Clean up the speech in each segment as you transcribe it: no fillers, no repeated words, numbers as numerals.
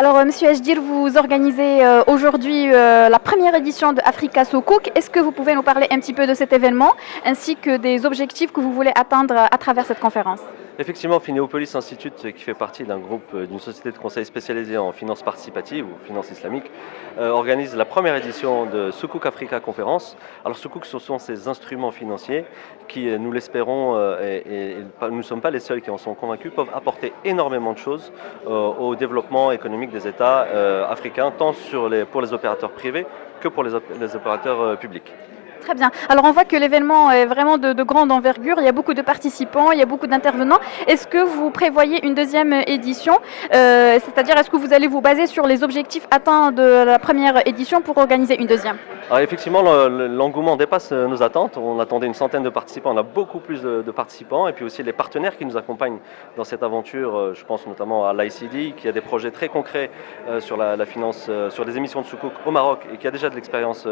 Alors, Monsieur Ajdir, vous organisez aujourd'hui la première édition de Africa Soukouk. Est-ce que vous pouvez nous parler un petit peu de cet événement ainsi que des objectifs que vous voulez atteindre à travers cette conférence? Effectivement, Fineopolis Institute, qui fait partie d'un groupe d'une société de conseil spécialisée en finance participative ou finance islamique, organise la première édition de Soukouk Africa Conférence. Alors Soukouk, ce sont ces instruments financiers qui, nous l'espérons, et nous ne sommes pas les seuls qui en sont convaincus, peuvent apporter énormément de choses au développement économique des États africains, tant pour les opérateurs privés que pour les opérateurs publics. Très bien. Alors, on voit que l'événement est vraiment de grande envergure. Il y a beaucoup de participants, il y a beaucoup d'intervenants. Est-ce que vous prévoyez une deuxième édition? C'est-à-dire, est-ce que vous allez vous baser sur les objectifs atteints de la première édition pour organiser une deuxième? Alors effectivement, l'engouement dépasse nos attentes. On attendait une centaine de participants, on a beaucoup plus de participants, et puis aussi les partenaires qui nous accompagnent dans cette aventure. Je pense notamment à l'ICD, qui a des projets très concrets sur la finance, sur des émissions de soukouk au Maroc, et qui a déjà de l'expérience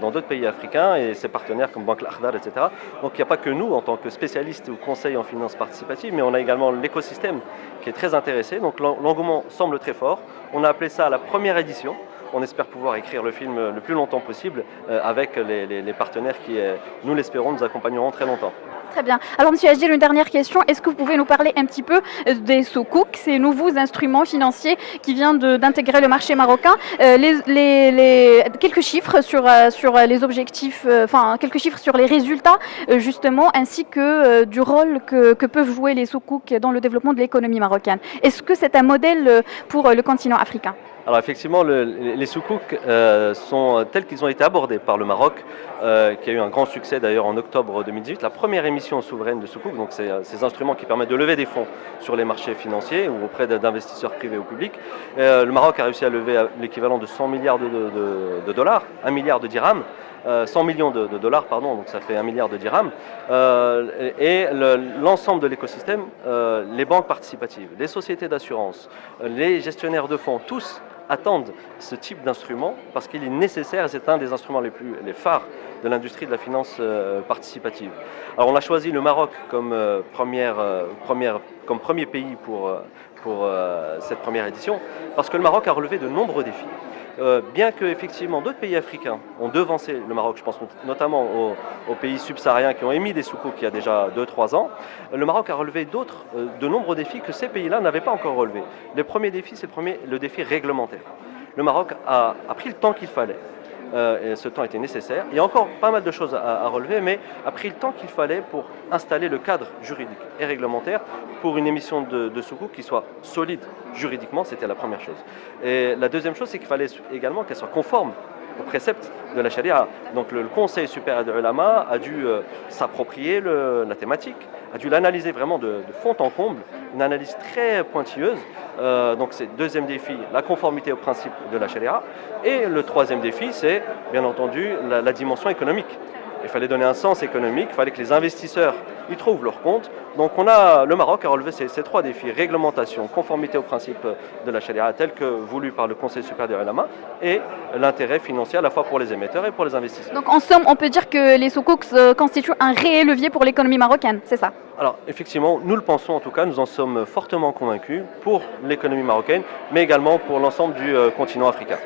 dans d'autres pays africains, et ses partenaires comme Banque Al-Akhdar, etc. Donc il n'y a pas que nous, en tant que spécialistes ou conseils en finance participative, mais on a également l'écosystème qui est très intéressé. Donc l'engouement semble très fort. On a appelé ça la première édition. On espère pouvoir écrire le film le plus longtemps possible avec les partenaires qui, nous l'espérons, nous accompagneront très longtemps. Très bien. Alors, Monsieur Ajdir, une dernière question. Est-ce que vous pouvez nous parler un petit peu des soukouk, ces nouveaux instruments financiers qui viennent d'intégrer le marché marocain? Quelques chiffres sur les objectifs, enfin, quelques chiffres sur les résultats, justement, ainsi que du rôle que peuvent jouer les soukouk dans le développement de l'économie marocaine. Est-ce que c'est un modèle pour le continent africain? Alors effectivement, les soukouks sont tels qu'ils ont été abordés par le Maroc, qui a eu un grand succès d'ailleurs en octobre 2018. La première émission souveraine de soukouk, donc c'est ces instruments qui permettent de lever des fonds sur les marchés financiers ou auprès d'investisseurs privés ou publics. Le Maroc a réussi à lever l'équivalent de 100 milliards de dollars, 1 milliard de dirhams. 100 millions de dollars, pardon, donc ça fait 1 milliard de dirhams. Et l'ensemble de l'écosystème, les banques participatives, les sociétés d'assurance, les gestionnaires de fonds, tous attendent ce type d'instrument parce qu'il est nécessaire et c'est un des instruments les phares de l'industrie de la finance participative. Alors on a choisi le Maroc comme, comme premier pays pour cette première édition parce que le Maroc a relevé de nombreux défis. Bien que effectivement d'autres pays africains ont devancé le Maroc, je pense notamment aux pays subsahariens qui ont émis des soukouk il y a déjà 2-3 ans, le Maroc a relevé de nombreux défis que ces pays-là n'avaient pas encore relevés. Le premier défi, c'est le défi réglementaire. Le Maroc a pris le temps qu'il fallait. Et ce temps était nécessaire. Il y a encore pas mal de choses à relever, mais a pris le temps qu'il fallait pour installer le cadre juridique et réglementaire pour une émission de soukouk qui soit solide juridiquement, c'était la première chose. Et la deuxième chose, c'est qu'il fallait également qu'elle soit conforme aux préceptes de la charia. Donc le Conseil supérieur de l'ulama a dû s'approprier la thématique, a dû l'analyser vraiment de fond en comble, une analyse très pointilleuse. Donc c'est le deuxième défi, la conformité aux principes de la charia. Et le troisième défi, c'est bien entendu la dimension économique. Il fallait donner un sens économique, il fallait que les investisseurs y trouvent leur compte. Donc le Maroc a relevé ces trois défis: réglementation, conformité aux principes de la charia tel que voulu par le Conseil supérieur des ulama, et l'intérêt financier à la fois pour les émetteurs et pour les investisseurs. Donc, en somme, on peut dire que les soukouks constituent un réel levier pour l'économie marocaine, c'est ça? Alors effectivement, nous le pensons en tout cas, nous en sommes fortement convaincus pour l'économie marocaine, mais également pour l'ensemble du continent africain.